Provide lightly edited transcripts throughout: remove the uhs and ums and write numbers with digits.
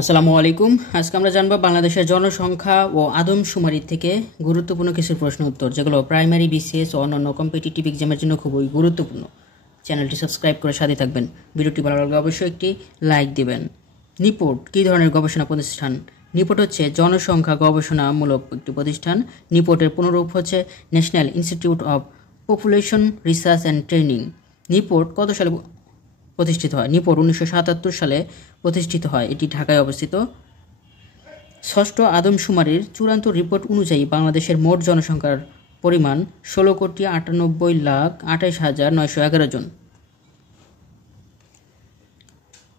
আসসালামু আলাইকুম। আজকে আমরা জানবো বাংলাদেশের জনসংখ্যা ও আদমশুমারি থেকে গুরুত্বপূর্ণ কিছু প্রশ্ন উত্তর, যেগুলো প্রাইমারি, বিসিএস ও অন্যান্য কম্পিটিটিভ এক্সামের জন্য খুবই গুরুত্বপূর্ণ। চ্যানেলটি সাবস্ক্রাইব করে সাথে থাকবেন। ভিডিওটি ভালো লাগলে অবশ্যই একটি লাইক দিবেন। নিপোর্ট কী ধরনের গবেষণা প্রতিষ্ঠান? নিপোর্ট হচ্ছে জনসংখ্যা গবেষণামূলক একটি প্রতিষ্ঠান। নিপোর্টের পুনরূপ হচ্ছে national institute of population research and training. নিপোর্ট কত সালে প্রতিষ্ঠিত হয়? নিপোর্ট 1977 সালে প্রতিষ্ঠিত হয়। এটি ঢাকায় অবস্থিত। ষষ্ঠ আদমশুমারির চূড়ান্ত রিপোর্ট অনুযায়ী বাংলাদেশের মোট জনসংখ্যার পরিমাণ 16,98,28,911 জন।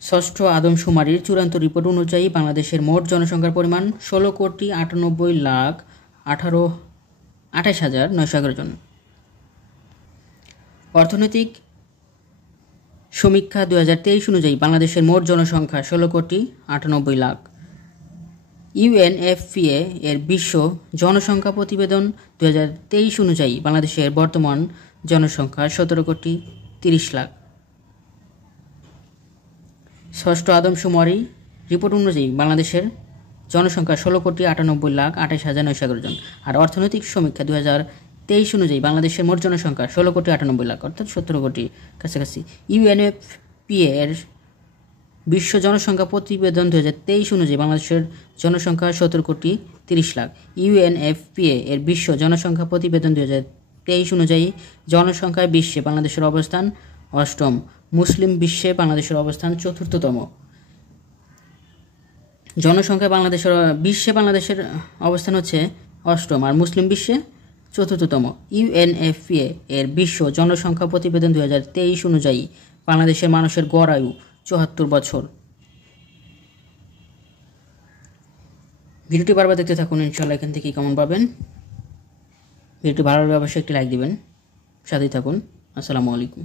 ষষ্ঠ আদমশুমারির চূড়ান্ত রিপোর্ট অনুযায়ী বাংলাদেশের মোট জনসংখ্যার পরিমাণ 16,98,28,911 জন। অর্থনৈতিক সমীক্ষা 2023 অনুযায়ী বাংলাদেশের মোট জনসংখ্যা 16,98,00,000। ইউএনএফপিএ এর বিশ্ব জনসংখ্যা প্রতিবেদন 2023 অনুযায়ী বাংলাদেশের বর্তমান জনসংখ্যা 17,30,00,000। ষষ্ঠ আদমশুমারি রিপোর্ট অনুযায়ী বাংলাদেশের জনসংখ্যা 16,98,28,911 জন। আর অর্থনৈতিক সমীক্ষা 2023 অনুযায়ী বাংলাদেশের মোট জনসংখ্যা 16,98,00,000, অর্থাৎ 17 কোটির কাছাকাছি। ইউএনএফপিএ এর বিশ্ব জনসংখ্যা প্রতিবেদন 2023 অনুযায়ী বাংলাদেশের জনসংখ্যা 17,30,00,000। ইউএনএফপিএ এর বিশ্ব জনসংখ্যা প্রতিবেদন 2023 অনুযায়ী জনসংখ্যায় বিশ্বে বাংলাদেশের অবস্থান অষ্টম, মুসলিম বিশ্বে বাংলাদেশের অবস্থান চতুর্থতম। জনসংখ্যায় বিশ্বে বাংলাদেশের অবস্থান হচ্ছে অষ্টম, আর মুসলিম বিশ্বে চতুর্থতম। ইউএনএফপিএ এর বিশ্ব জনসংখ্যা প্রতিবেদন 2023 অনুযায়ী বাংলাদেশের মানুষের গড় আয়ু 74 বছর। ভিডিওটি বারবার দেখতে থাকুন, ইনশাআল্লাহ এখান থেকে কমন পাবেন। ভিডিওটি ভালো লাগলে অবশ্যই একটি লাইক দিবেন, সাথেই থাকুন। আসসালামু আলাইকুম।